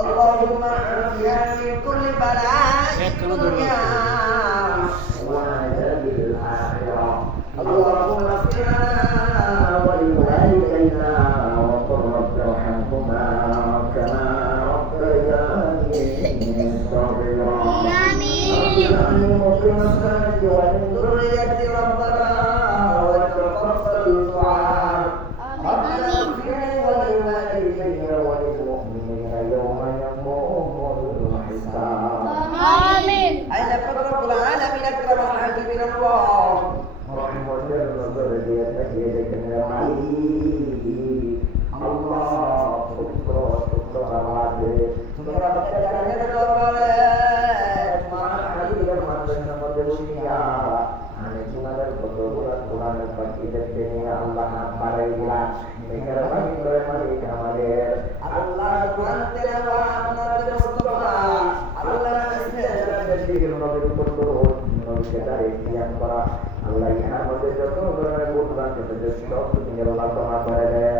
اللهم اعافنا من كل بلاء الدنيا وعذاب الآخرة. اللهم اغفر لنا ولوالدينا وقل رب ارحمهما كما ربياني صغيرا. آمين. ومن ذريتي ربنا وتقبل دعاء. ربنا اغفر لي ولوالدي وللمؤمنين يوم يقوم الحساب. آمين. أين رب العالمين أكرم الحاكمين الله. رحمة ذريتك يدك العلي. الله شكرا شكرا على তোমরা বাচ্চাদের দরবারে তোমার হাজিরের মাধ্যমে মধ্যে বসিয়া আমি তোমাদের কতগুলো কোরআনের পাখি দেখতে নিয়ে আল্লাহ পারে গুলা মেহেরবানি করে মালিক আমাদের আল্লাহ কোরআন তেলাওয়াত আপনাদের মুস্তাফা আল্লাহ ইসলামের নবীর উপর নবীকে দাঁড়িয়ে জ্ঞান করা আল্লাহ ইহার মধ্যে যত ধরনের কোরআন থেকে সব তুমি আল্লাহ ক্ষমা করে দেয়।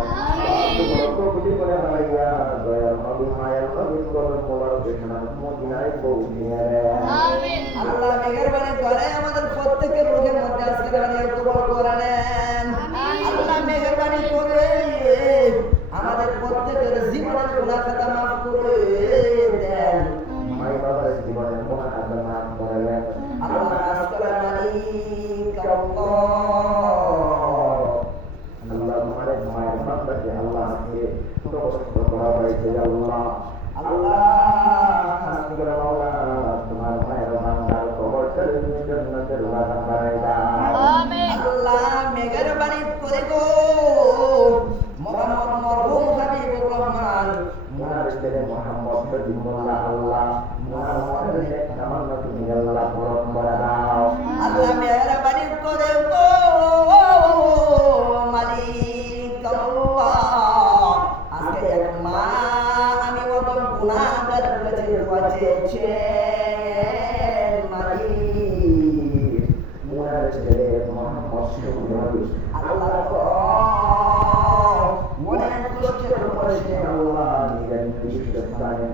আমিন। আল্লাহ মেহেরবানি করে আমাদের প্রত্যেকের রোগের মধ্যে আজকে কবুল করে নেন। আল্লাহ মেহেরবানি করে আমাদের প্রত্যেকের জীবনের গুনাহ খাতা মাফ করে দেন। মাই বাবার জীবনের গুনাহ খাতা মাফ করে দেন। আল্লাহ আসসালামু আলাইকুম আল্লাহ আমাদের মায়ের বাবাকে আল্লাহ কে কষ্ট করা হয়েছে আল্লাহ তোমার মায়ের বান্দার কবরটা জান্নাতের বাগান বানাই দাও। আমিন। আল্লাহ মেহেরবানি করে গো মুহাম্মদ মরহুম হাবিবুর রহমান মুনার ছেলে মুহাম্মদ শরীফুল্লাহ আল্লাহ মুনার মনে তামান্না তুমি আল্লাহ পূরণ করে দাও। আল্লাহ মেহেরবানি করে গো মালিক আল্লাহ আজকে এক মা আমি ওরকম গুনাহগার কাছে দোয়া চেয়েছে মালিক মুনার ছেলে মুহাম্মদ শরীফুল্লাহ আল্লাহ গো অনেক কষ্টের পরে আল্লাহ নিজের বিশুদ্ধ স্থানে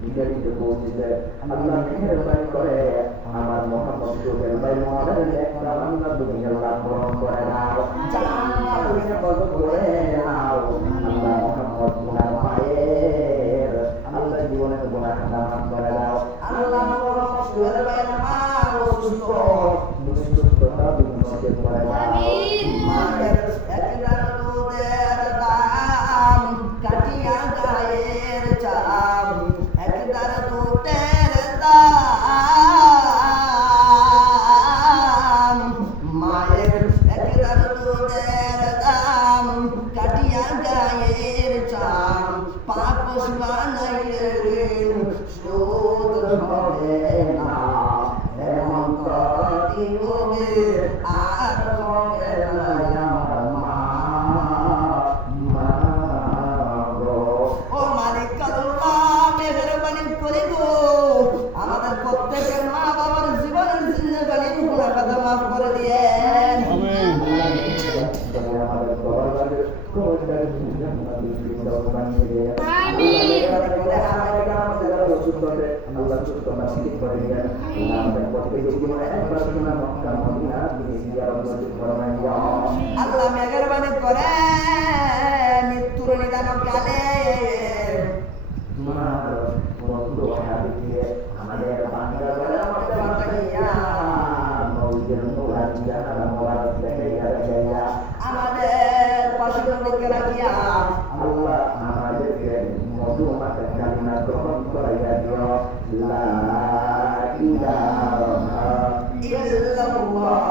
বিদারিত পৌঁছেছে। আল্লাহ মেহেরবানি করে আমার মোহাম্মদ শরীফের ভাই মহানের একটা রান্না তুমি আল্লাহ পূরণ করে দাও। জান্নাতে বরকত করে দাও। আল্লাহ মোহাম্মদ মুনার মায়ের আল্লাহ জীবনের গুনাহ খাতা মাফ করে দাও। আল্লাহ মোহাম্মদ শরীফের ভাইয়ের মা অসুস্থ সুস্থতা তুমি নসিব করে দাও। আমিন। মায়ের একটা দুধের দাম কাটিয়া গায়ের চাম একদার দুধের দাম মায়ের একদার দুধের দাম কাটিয়া গায়ের চাম পাপস বানাইলে শোধ হবে না এমন করি হবে আর হবে না আমার মা গো। ও মালিক আল্লাহ মেহেরবানি করে গো আমাদের প্রত্যেকের মা বাবার জীবনের জিন্দেগানির গুনাহ খাতা মাফ করে দিয়েন। আমিন। আল্লাহ মেহেরবানি করে মৃত্যুর নিদান কালে আমাদের পাশে রাখিয়া আল্লাহ আমাদেরকে মধুমাতা কালিমা গ্রহণ করাইয়া দিও। লা ইলাহা ইল্লাল্লাহ